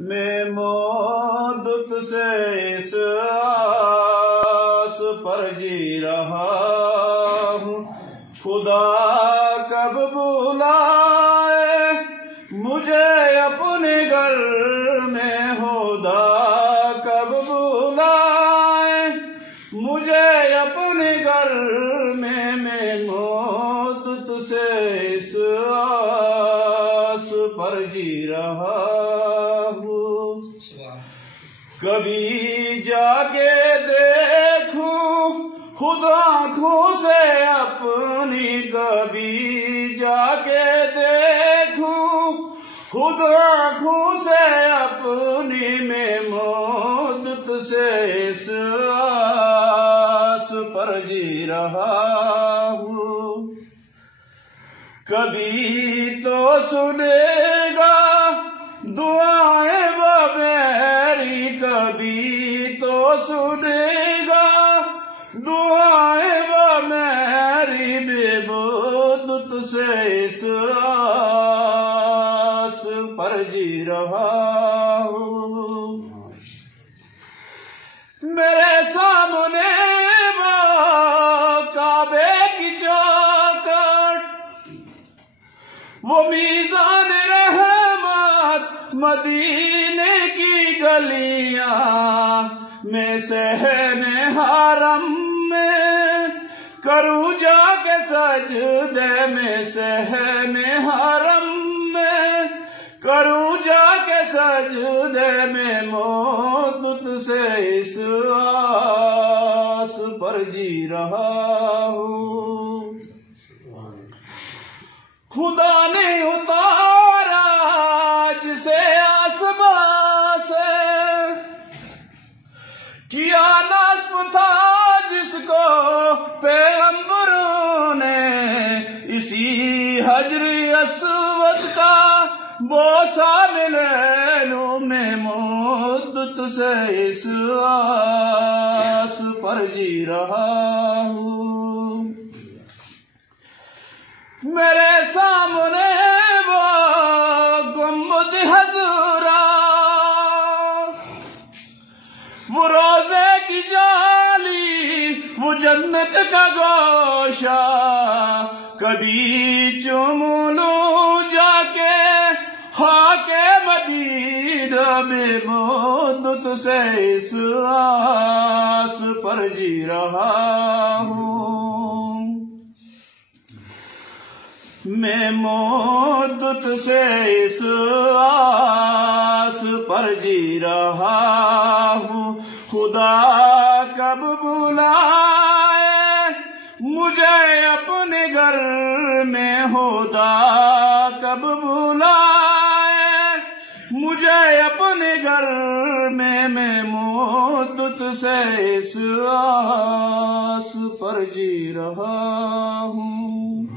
मैं मौत से इस आस पर जी रहा हूँ। खुदा कब बुलाए मुझे अपने घर में, खुदा कब बुलाए मुझे अपने घर में। मैं मौत से इस आस पर जी रहा हूँ। कभी जाके देखूं खुद आँखों से अपनी, कभी जाके देखूं खुद आँखों से अपनी। मैं मौत से इस आस पर जी रहा हूँ। कभी तो सुनेगा दुआएं वो मेरी, कभी तो सुनेगा दुआएं वो मेरी। बेबूद से इस आस पर जी रहा हूँ। मेरे सामने वो काबे की चौखट, वो मीज़ान रहमत मदीने की गलियां, मैं सहने हरम में करूं जाके सजदे में, सहने हरम में करूं जाके सजदे में। मौत से इस आस पर जी रहा हूँ। खुदा ने उतारा जिसे आसमां से, किया नस्ब था जिसको पैगंबरों ने, इसी हजरी अस्वद का बोसा मिले लूं। मैं मौत से इस आस पर जी रहा हूँ। मेरे सामने वो गुंबद हजूरा, वो रोजे की जाली, वो जन्नत का गोशा, कभी चूम लूं जाके हाके मदीना में। मौत से इस आस पर जी रहा हूँ। मैं मौत से इस आस पर जी रहा हूँ। खुदा कब बुलाए मुझे अपने घर में, खुदा कब बुलाए मुझे अपने घर में। मैं मौत से इस आस पर जी रहा हूँ।